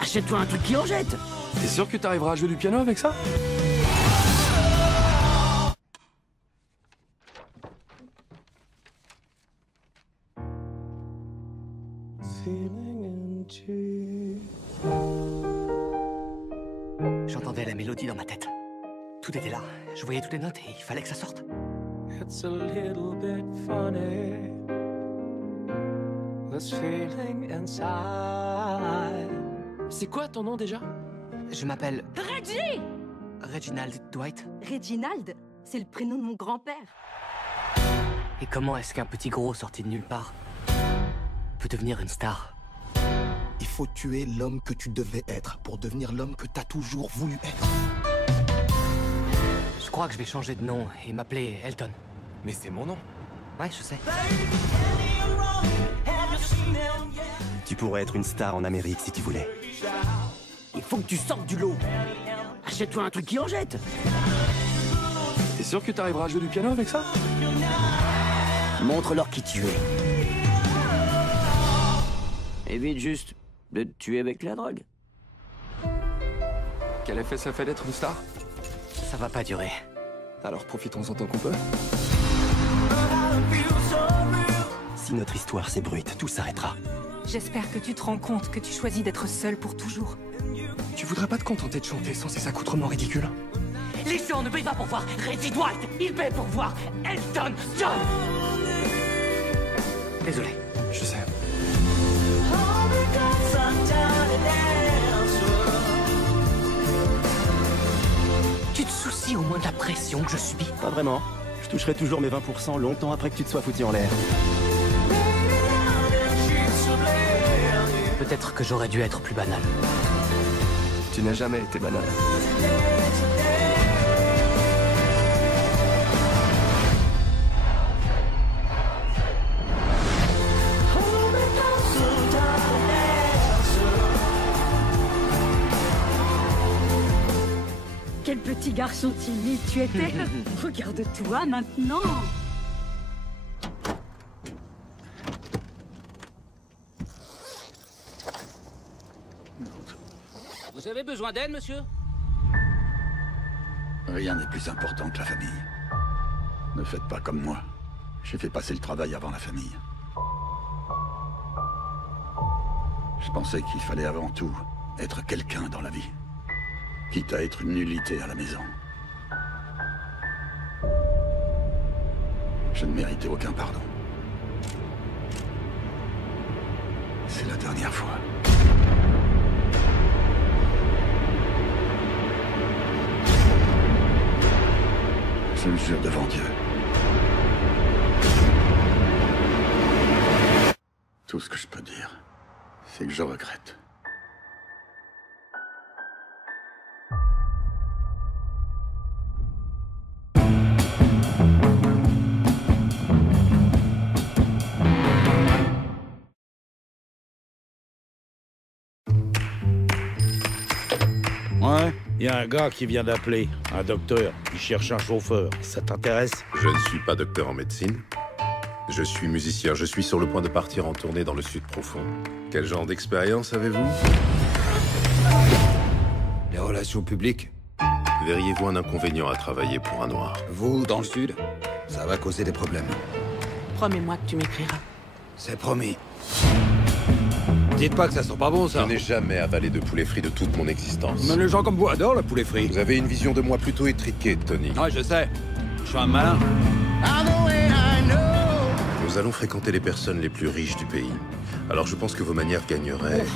Achète-toi un truc qui en jette. T'es sûr que t'arriveras à jouer du piano avec ça? J'entendais la mélodie dans ma tête. Tout était là. Je voyais toutes les notes et il fallait que ça sorte. It's a little bit funny, this feeling inside. C'est quoi ton nom déjà? Je m'appelle Reggie! Reginald Dwight. Reginald, c'est le prénom de mon grand-père. Et comment est-ce qu'un petit gros sorti de nulle part peut devenir une star? Il faut tuer l'homme que tu devais être pour devenir l'homme que t'as toujours voulu être. Je crois que je vais changer de nom et m'appeler Elton. Mais c'est mon nom. Ouais, je sais. Tu pourrais être une star en Amérique si tu voulais. Il faut que tu sortes du lot. Achète-toi un truc qui en jette. T'es sûr que t'arriveras à jouer du piano avec ça? Montre-leur qui tu es. Évite juste de te tuer avec la drogue. Quel effet ça fait d'être une star? Ça va pas durer. Alors profitons-en tant qu'on peut. Si notre histoire s'ébruite, tout s'arrêtera. J'espère que tu te rends compte que tu choisis d'être seul pour toujours. Tu voudrais pas te contenter de chanter sans ces accoutrements ridicules? Les gens ne payent pas pour voir Reggie Dwight. Ils paient pour voir Elton John. Désolé. Je sais. Tu te soucies au moins de la pression que je subis? Pas vraiment. Je toucherai toujours mes 20% longtemps après que tu te sois foutu en l'air. Peut-être que j'aurais dû être plus banal. Tu n'as jamais été banal. Quel petit garçon timide tu étais. Regarde-toi maintenant. Vous avez besoin d'aide, monsieur? Rien n'est plus important que la famille. Ne faites pas comme moi. J'ai fait passer le travail avant la famille. Je pensais qu'il fallait avant tout être quelqu'un dans la vie. Quitte à être une nullité à la maison. Je ne méritais aucun pardon. C'est la dernière fois. Je le jure devant Dieu. Tout ce que je peux dire, c'est que je regrette. Ouais, il y a un gars qui vient d'appeler, un docteur. Il cherche un chauffeur. Ça t'intéresse? Je ne suis pas docteur en médecine. Je suis musicien. Je suis sur le point de partir en tournée dans le sud profond. Quel genre d'expérience avez-vous? Les relations publiques. Verriez-vous un inconvénient à travailler pour un noir? Vous, dans le sud, ça va causer des problèmes. Promets-moi que tu m'écriras. C'est promis. Dites pas que ça sent pas bon, ça. Je n'ai jamais avalé de poulet frit de toute mon existence. Mais les gens comme vous adorent le poulet frit. Vous avez une vision de moi plutôt étriquée, Tony. Ouais, je sais. Je suis un malin. Nous allons fréquenter les personnes les plus riches du pays. Alors je pense que vos manières gagneraient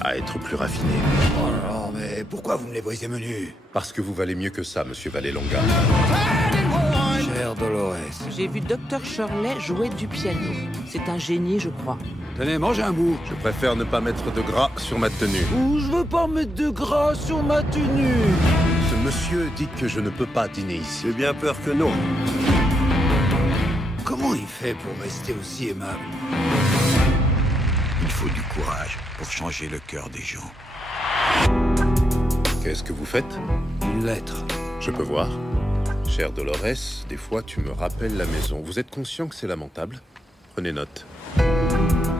à être plus raffinées. Oh non, mais pourquoi vous me les brisez menus? Parce que vous valez mieux que ça, monsieur Vallelonga. Cher Dolores. J'ai vu Dr. Shirley jouer du piano. C'est un génie, je crois. Tenez, mangez un bout. Je préfère ne pas mettre de gras sur ma tenue. Ouh, je veux pas mettre de gras sur ma tenue. Ce monsieur dit que je ne peux pas dîner ici. J'ai bien peur que non. Comment il fait pour rester aussi aimable? Il faut du courage pour changer le cœur des gens. Quel Qu'est-ce que vous faites? Une lettre. Je peux voir. Cher Dolores, des fois tu me rappelles la maison. Vous êtes conscient que c'est lamentable? Prenez note.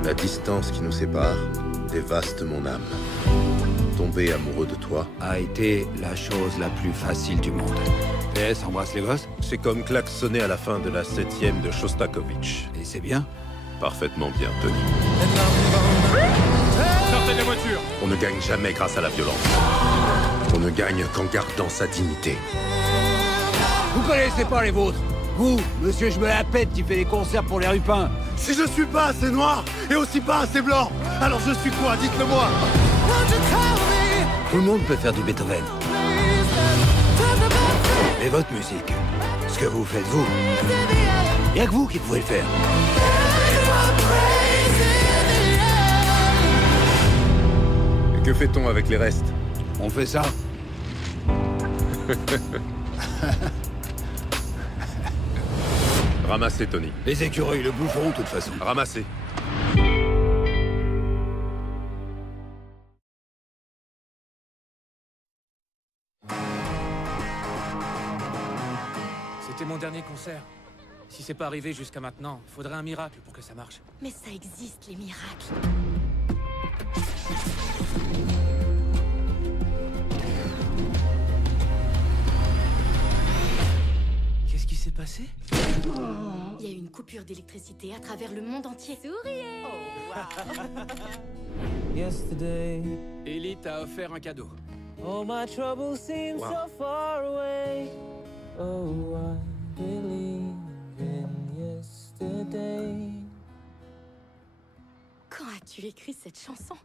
La distance qui nous sépare dévaste mon âme. Tomber amoureux de toi A été la chose la plus facile du monde. PS, embrasse les gosses. c'est comme klaxonner à la fin de la 7e de Shostakovich. Et c'est bien. Parfaitement bien tenu. Sortez de la voiture! On ne gagne jamais grâce à la violence. On ne gagne qu'en gardant sa dignité. Vous connaissez pas les vôtres. Vous, monsieur, je me la pète qui fait des concerts pour les rupins. Si je suis pas assez noir et aussi pas assez blanc, alors je suis quoi? Dites-le-moi. Tout le monde peut faire du Beethoven. Mais votre musique, ce que vous faites vous, y'a que vous qui pouvez le faire. Et que fait-on avec les restes? On fait ça. Ramassez, Tony. Les écureuils le boufferont de toute façon. Ramassez. C'était mon dernier concert. Si c'est pas arrivé jusqu'à maintenant, il faudrait un miracle pour que ça marche. Mais ça existe, les miracles. Qu'est-ce qui s'est passé? Il y a eu une coupure d'électricité à travers le monde entier. Souriez! Yesterday, Ellie t'a offert un cadeau. all my troubles seem so far away. Oh, I believe in yesterday. Quand as-tu écrit cette chanson?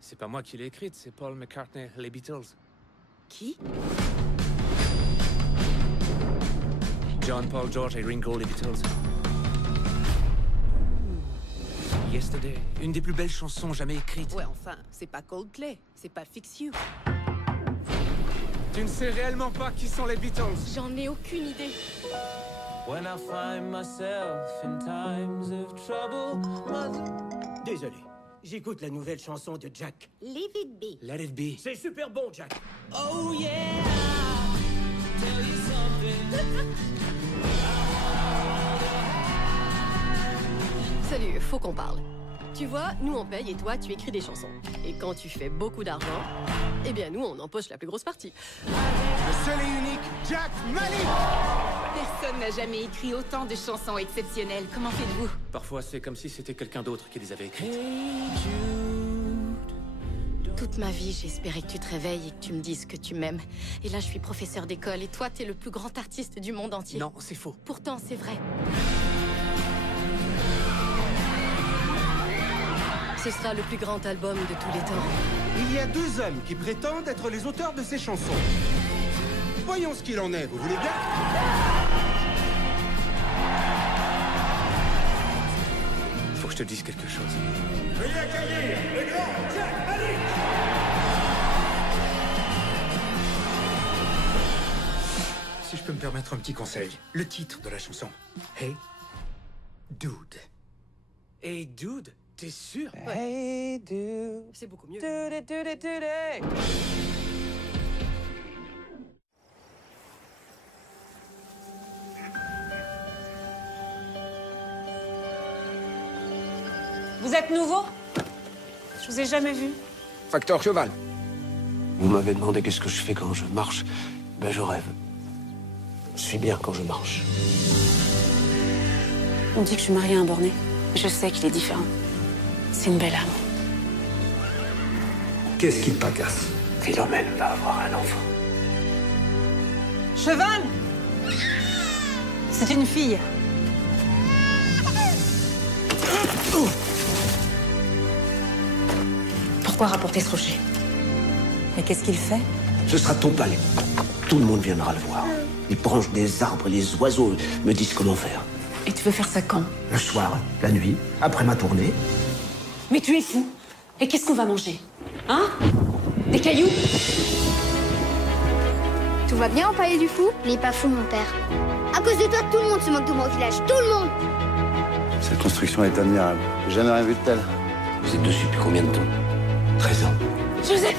C'est pas moi qui l'ai écrite, c'est Paul McCartney, les Beatles. Qui? John, Paul, George et Ringo, les Beatles. Yesterday, une des plus belles chansons jamais écrites. Ouais, enfin, c'est pas Coldplay, c'est pas Fix You. Tu ne sais réellement pas qui sont les Beatles. J'en ai aucune idée. When I find myself in times of trouble. Désolé, j'écoute la nouvelle chanson de Jack. Leave it be. Let it be. C'est super bon, Jack. Oh yeah, tell you something. Salut, faut qu'on parle. Tu vois, nous on paye et toi tu écris des chansons. Et quand tu fais beaucoup d'argent, eh bien nous on empoche la plus grosse partie. Le seul et unique Jack Malik. Personne n'a jamais écrit autant de chansons exceptionnelles. Comment faites-vous? Parfois c'est comme si c'était quelqu'un d'autre qui les avait écrites. Toute ma vie, j'espérais que tu te réveilles et que tu me dises que tu m'aimes. Et là, je suis professeur d'école et toi, t'es le plus grand artiste du monde entier. Non, c'est faux. Pourtant, c'est vrai. Ce sera le plus grand album de tous les temps. Il y a deux hommes qui prétendent être les auteurs de ces chansons. Voyons ce qu'il en est, vous voulez bien? Faut que je te dise quelque chose. Veuillez accueillir le grand Jack Malik. Si je peux me permettre un petit conseil, le titre de la chanson. Hey, Dude. Hey, Dude, t'es sûr? Hey, dude. C'est beaucoup mieux. Do-do-do-do-do-do. Vous êtes nouveau? Je vous ai jamais vu. Facteur cheval. Vous m'avez demandé qu'est-ce que je fais quand je marche. Ben, je rêve. Je suis bien quand je marche. On dit que je suis mariée à un borné. Je sais qu'il est différent. C'est une belle âme. Qu'est-ce qui te casse? Philomène va avoir un enfant. Cheval! C'est une fille. Pourquoi rapporter ce rocher? Mais qu'est-ce qu'il fait? Ce sera ton palais. Tout le monde viendra le voir. Les branches des arbres et les oiseaux me disent comment faire. Et tu veux faire ça quand? Le soir, la nuit, après ma tournée. Mais tu es fou. Et qu'est-ce qu'on va manger? Hein? Des cailloux? Tout va bien au palais du fou? Il n'est pas fou, mon père. À cause de toi, tout le monde se moque de mon village. Tout le monde! Cette construction est admirable. J'ai jamais rien vu de tel. Vous êtes dessus depuis combien de temps? 13 ans. Joseph!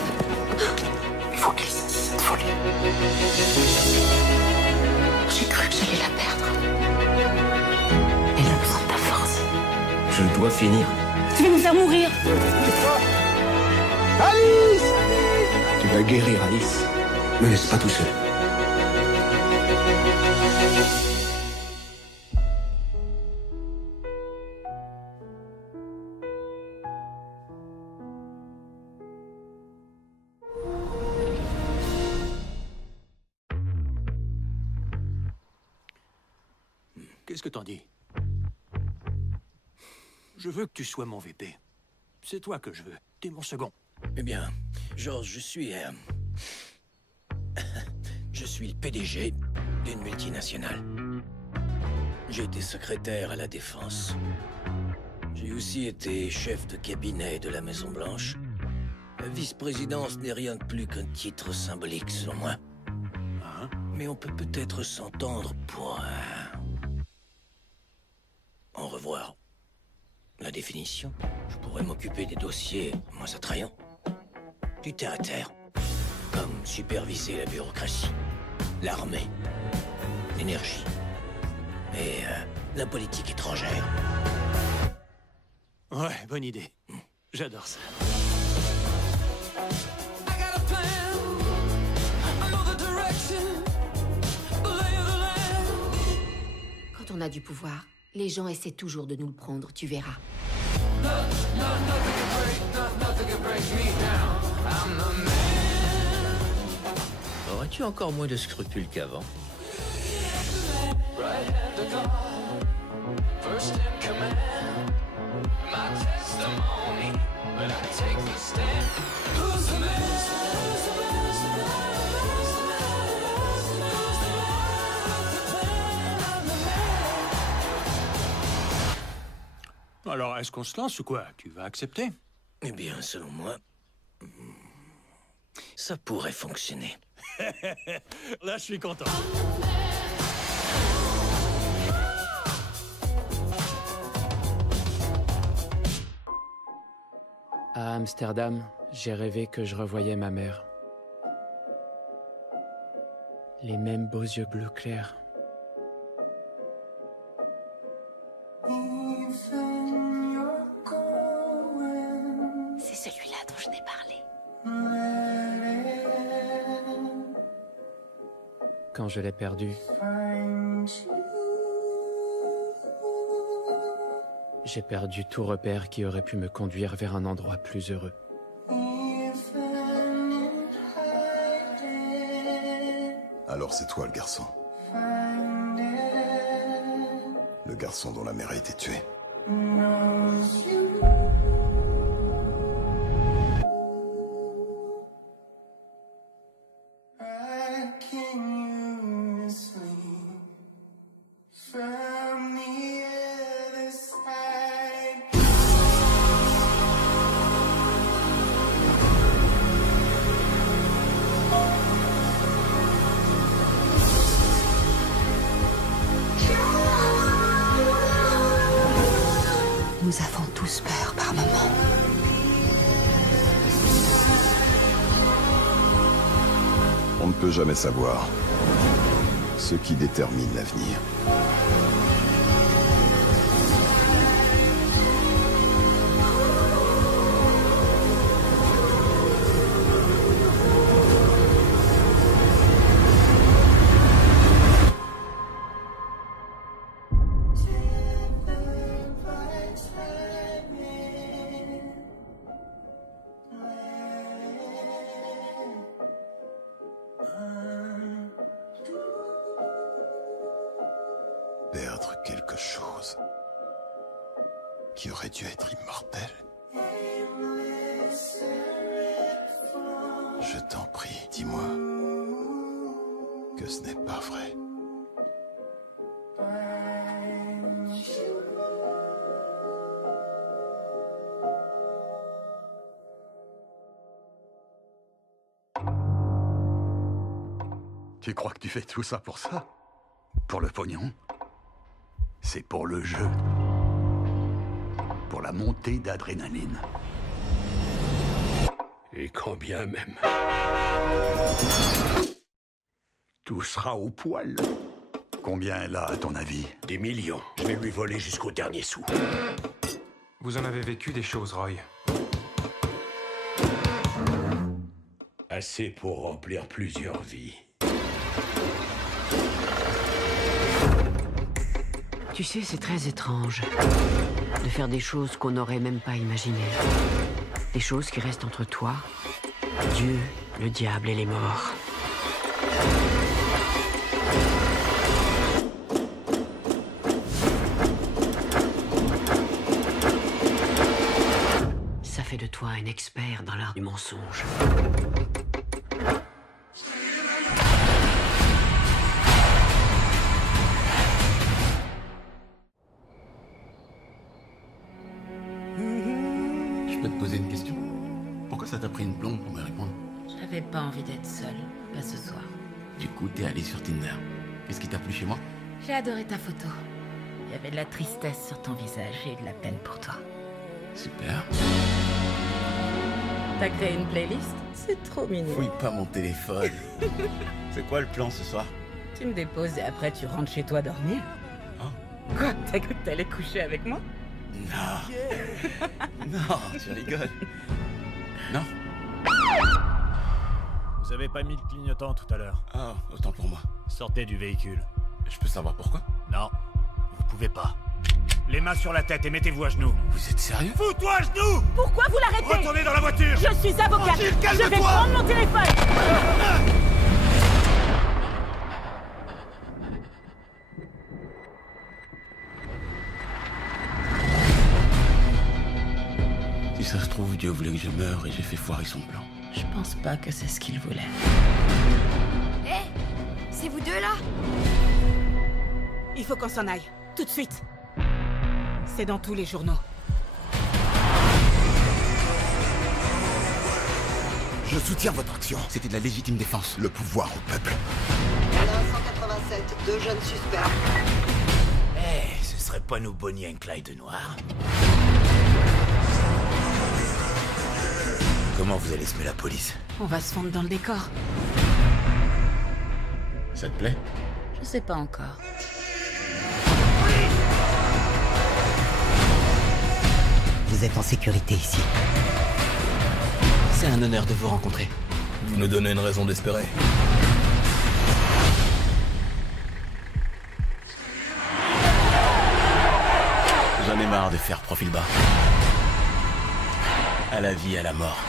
Il faut qu'elle cesse cette folie. J'ai cru que j'allais la perdre. Elle a besoin de ta force. Je dois finir. Tu vas nous faire mourir. Alice! Tu vas guérir, Alice. Me laisse pas tout seul. Qu'est-ce que t'en dis? Je veux que tu sois mon VP. C'est toi que je veux. T'es mon second. Eh bien, George, je suis le PDG d'une multinationale. J'ai été secrétaire à la Défense. J'ai aussi été chef de cabinet de la Maison-Blanche. La vice-présidence n'est rien de plus qu'un titre symbolique, selon moi. Hein? Mais on peut peut-être s'entendre pour... en revoir la définition. Je pourrais m'occuper des dossiers moins attrayants. Du terre-à-terre. Comme superviser la bureaucratie, l'armée, l'énergie et la politique étrangère. Ouais, bonne idée. J'adore ça. Quand on a du pouvoir, les gens essaient toujours de nous le prendre, tu verras. Aurais-tu encore moins de scrupules qu'avant? Alors, est-ce qu'on se lance ou quoi? Tu vas accepter? Eh bien, selon moi, ça pourrait fonctionner. Là, je suis content. À Amsterdam, j'ai rêvé que je revoyais ma mère. Les mêmes beaux yeux bleus clairs. C'est celui-là dont je t'ai parlé. Quand je l'ai perdu, j'ai perdu tout repère qui aurait pu me conduire vers un endroit plus heureux. Alors c'est toi le garçon. Le garçon dont la mère a été tuée. Nous avons tous peur par moments. On ne peut jamais savoir ce qui détermine l'avenir. Perdre quelque chose qui aurait dû être immortel. Je t'en prie, dis-moi que ce n'est pas vrai. Tu crois que tu fais tout ça pour ça? Pour le pognon? C'est pour le jeu. Pour la montée d'adrénaline. Et quand bien même. Tout sera au poil. Combien elle a, à ton avis? Des millions. Je vais lui voler jusqu'au dernier sou. Vous en avez vécu des choses, Roy. Assez pour remplir plusieurs vies. Tu sais, c'est très étrange de faire des choses qu'on n'aurait même pas imaginées. Des choses qui restent entre toi, Dieu, le diable et les morts. Ça fait de toi un expert dans l'art du mensonge. Je peux te poser une question? Pourquoi ça t'a pris une blonde pour me répondre? J'avais pas envie d'être seule, pas ce soir. Du coup, t'es allé sur Tinder. Qu'est-ce qui t'a plu chez moi? J'ai adoré ta photo. Il y avait de la tristesse sur ton visage et de la peine pour toi. Super. T'as créé une playlist? C'est trop mignon. Fouille pas mon téléphone. C'est quoi le plan ce soir? Tu me déposes et après tu rentres chez toi dormir? Hein? Quoi? T'as cru que t'allais coucher avec moi? Non. Non, tu rigoles. Non. Vous avez pas mis le clignotant tout à l'heure. Ah, autant pour moi. Sortez du véhicule. Je peux savoir pourquoi? Non, vous pouvez pas. Les mains sur la tête et mettez-vous à genoux. Vous êtes sérieux? Fous-toi à genoux! Pourquoi vous l'arrêtez? Retournez dans la voiture! Je suis avocate! Calme-toi! Je vais prendre mon téléphone! Si ça se trouve, Dieu voulait que je meure et j'ai fait foirer son plan. Je pense pas que c'est ce qu'il voulait. Hé, c'est vous deux là? Il faut qu'on s'en aille, tout de suite. C'est dans tous les journaux. Je soutiens votre action. C'était de la légitime défense. Le pouvoir au peuple. On a 187, 2 jeunes suspects. Eh, ce serait pas nous Bonnie and Clyde de noir? Comment vous allez semer la police? On va se fondre dans le décor. Ça te plaît? Je sais pas encore. Vous êtes en sécurité ici. C'est un honneur de vous rencontrer. Vous nous donnez une raison d'espérer. J'en ai marre de faire profil bas. À la vie, à la mort.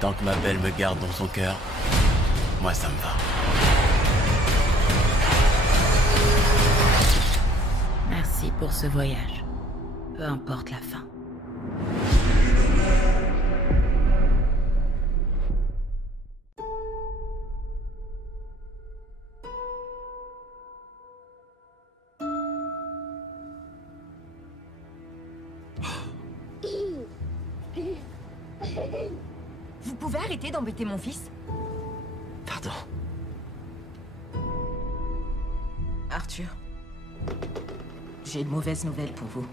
Tant que ma belle me garde dans son cœur, moi ça me va. Merci pour ce voyage. Peu importe la fin. Vous pouvez arrêter d'embêter mon fils? Pardon. Arthur, j'ai de mauvaises nouvelles pour vous.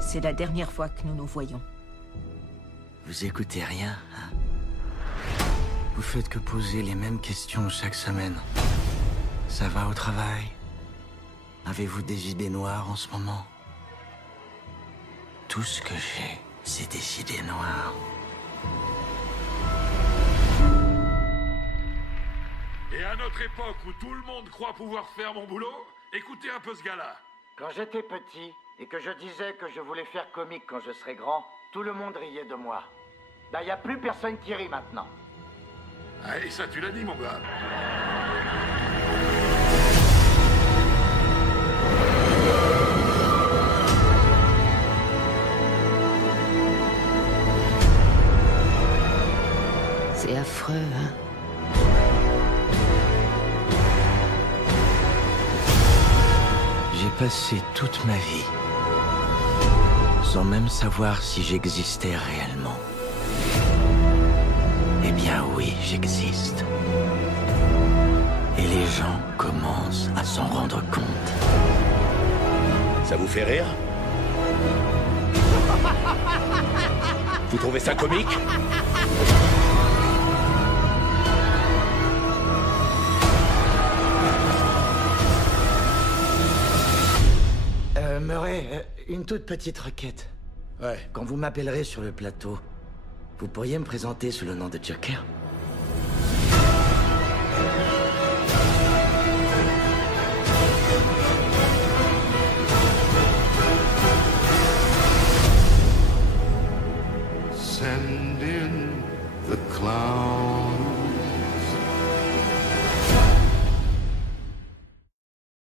C'est la dernière fois que nous nous voyons. Vous écoutez rien, hein? Vous faites que poser les mêmes questions chaque semaine. Ça va au travail? Avez-vous des idées noires en ce moment? Tout ce que j'ai, c'est des idées noires. Et à notre époque où tout le monde croit pouvoir faire mon boulot, écoutez un peu ce gars-là. Quand j'étais petit et que je disais que je voulais faire comique quand je serais grand, tout le monde riait de moi. Là, y a plus personne qui rit maintenant. Ah, et ça, tu l'as dit, mon gars. C'est affreux, hein? J'ai passé toute ma vie sans même savoir si j'existais réellement. Eh bien oui, j'existe. Et les gens commencent à s'en rendre compte. Ça vous fait rire? Vous trouvez ça comique? Murray, une toute petite requête. Ouais. Quand vous m'appellerez sur le plateau, vous pourriez me présenter sous le nom de Joker?